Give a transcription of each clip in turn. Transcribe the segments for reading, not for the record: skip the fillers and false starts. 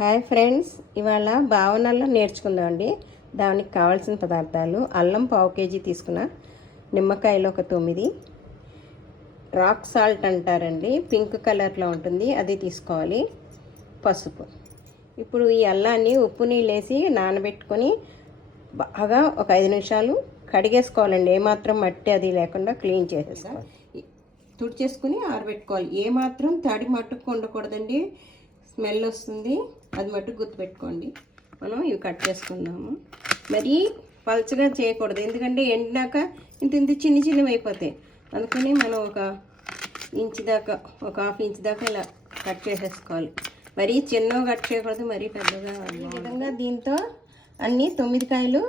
Hi friends, ఇవాళ భావనల్లో నేర్చుకుందామండి. దానికి కావాల్సిన పదార్థాలు: అల్లం పావు కేజీ తీసుకున్న, నిమ్మకాయలు ఒక 9, రాక్ సాల్ట్ అంటారండి, పింక్ కలర్లో ఉంటుంది, అది తీసుకోవాలి, పసుపు. ఇప్పుడు ఈ అల్లాన్ని ఉప్పు నీళ్ళు వేసి నానబెట్టుకొని బాగా ఒక 5 నిమిషాలు కడిగేసుకోవాలండి. ఏమాత్రం మట్టి అది లేకుండా క్లీన్ చేసేసుకోవాలి. తుడిచేసుకుని ఆరబెట్టుకోవాలి. ఏమాత్రం తడి మట్టుకు ఉండకూడదండి, స్మెల్ వస్తుంది, అది మట్టుకు గుర్తుపెట్టుకోండి. మనం ఇవి కట్ చేసుకుందాము. మరీ పల్చగా చేయకూడదు, ఎందుకంటే ఎండినాక ఇంత చిన్న చిన్నవి అయిపోతాయి. అందుకని మనం ఒక ఇంచు దాకా, ఒక హాఫ్ ఇంచ్ దాకా ఇలా కట్ చేసేసుకోవాలి. మరీ చిన్నగా కట్ చేయకూడదు, మరీ పెద్దగా. ఈ విధంగా దీంతో అన్నీ 9 కాయలు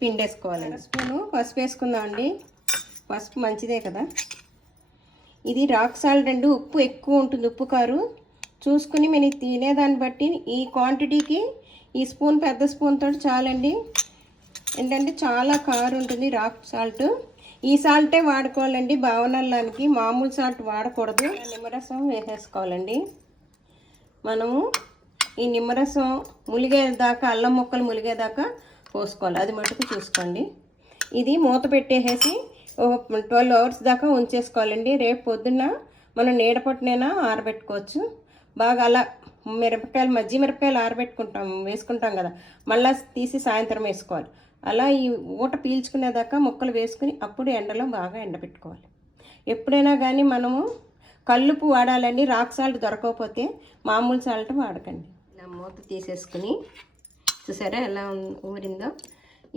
పిండేసుకోవాలండి. స్పూను పసుపు వేసుకుందామండి. పసుపు మంచిదే కదా. ఇది రాక్ సాల్ట్ అండి, ఉప్పు ఎక్కువ ఉంటుంది, ఉప్పు కారు చూసుకుని మీరు తినేదాన్ని బట్టి ఈ క్వాంటిటీకి ఈ స్పూన్, పెద్ద స్పూన్ తోటి చాలండి. ఏంటంటే చాలా కారు ఉంటుంది రాక్ సాల్ట్. ఈ సాల్టే వాడుకోవాలండి భావనల్లానికి, మామూలు సాల్ట్ వాడకూడదు. నిమ్మరసం వేసేసుకోవాలండి. మనము ఈ నిమ్మరసం ములిగేదాకా, అల్లం ముక్కలు ములిగేదాకా పోసుకోవాలి, అది మటుకు చూసుకోండి. ఇది మూత పెట్టేసేసి 12 అవర్స్ దాకా ఉంచేసుకోవాలండి. రేపు పొద్దున్న మనం నీడపట్టునైనా ఆరబెట్టుకోవచ్చు. బాగా అలా మిరపకాయలు, మజ్జి మిరపకాయలు వేసుకుంటాం కదా, మళ్ళీ తీసి సాయంత్రం వేసుకోవాలి. అలా ఈ ఊట పీల్చుకునేదాకా ముక్కలు వేసుకుని అప్పుడు ఎండలో బాగా ఎండబెట్టుకోవాలి. ఎప్పుడైనా కానీ మనము కల్లుపు వాడాలండి. రాక్ సాల్ట్ దొరకకపోతే మామూలు సాల్ట్ వాడకండి. ఇలా మూత తీసేసుకుని చూసారా ఎలా ఊరిందో.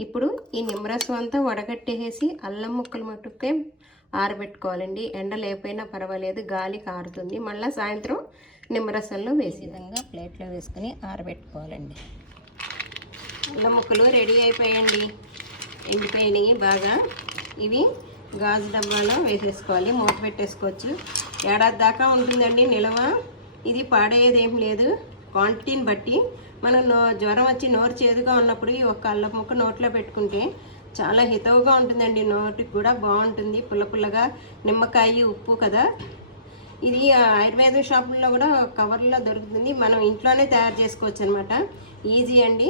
ఇప్పుడు ఈ నిమ్మరసం అంతా వడగట్టేసి అల్లం ముక్కలు మట్టుకే ఆరబెట్టుకోవాలండి. ఎండ లేకపోయినా పర్వాలేదు, గాలి కారుతుంది. మళ్ళీ సాయంత్రం నిమ్మరసంలో వేసి విధంగా ప్లేట్లో వేసుకుని ఆరబెట్టుకోవాలండి. అల్లం ముక్కలు రెడీ అయిపోయాయండి, ఎండిపోయినాయి బాగా. ఇవి గాజు డబ్బాలో వేసేసుకోవాలి, మూత పెట్టేసుకోవచ్చు. ఏడాది దాకా ఉంటుందండి నిల్వ. ఇది పాడేది ఏం లేదు, క్వాంటిటీని బట్టి. మనం జ్వరం వచ్చి నోరు చేదుగా ఉన్నప్పుడు ఈ ఒక్క అల్లం ముక్క నోట్లో పెట్టుకుంటే చాలా హితవుగా ఉంటుందండి, నోటికి కూడా బాగుంటుంది, పుల్ల పుల్లగా. నిమ్మకాయ, ఉప్పు కదా. ఇది ఆయుర్వేద షాపుల్లో కూడా కవర్లో దొరుకుతుంది, మనం ఇంట్లోనే తయారు చేసుకోవచ్చు అనమాట. ఈజీ అండి.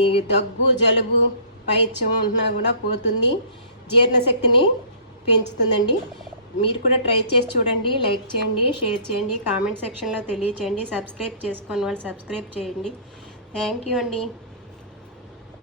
ఈ దగ్గు, జలుబు, పైత్యం ఉన్నా కూడా పోతుంది, జీర్ణశక్తిని పెంచుతుందండి. మీరు కూడా ట్రై చేసి చూడండి. లైక్ చేయండి, షేర్ చేయండి, కామెంట్ సెక్షన్లో తెలియచేయండి. సబ్స్క్రైబ్ చేసుకోని వాళ్ళు సబ్స్క్రైబ్ చేయండి. థ్యాంక్ యూ అండి.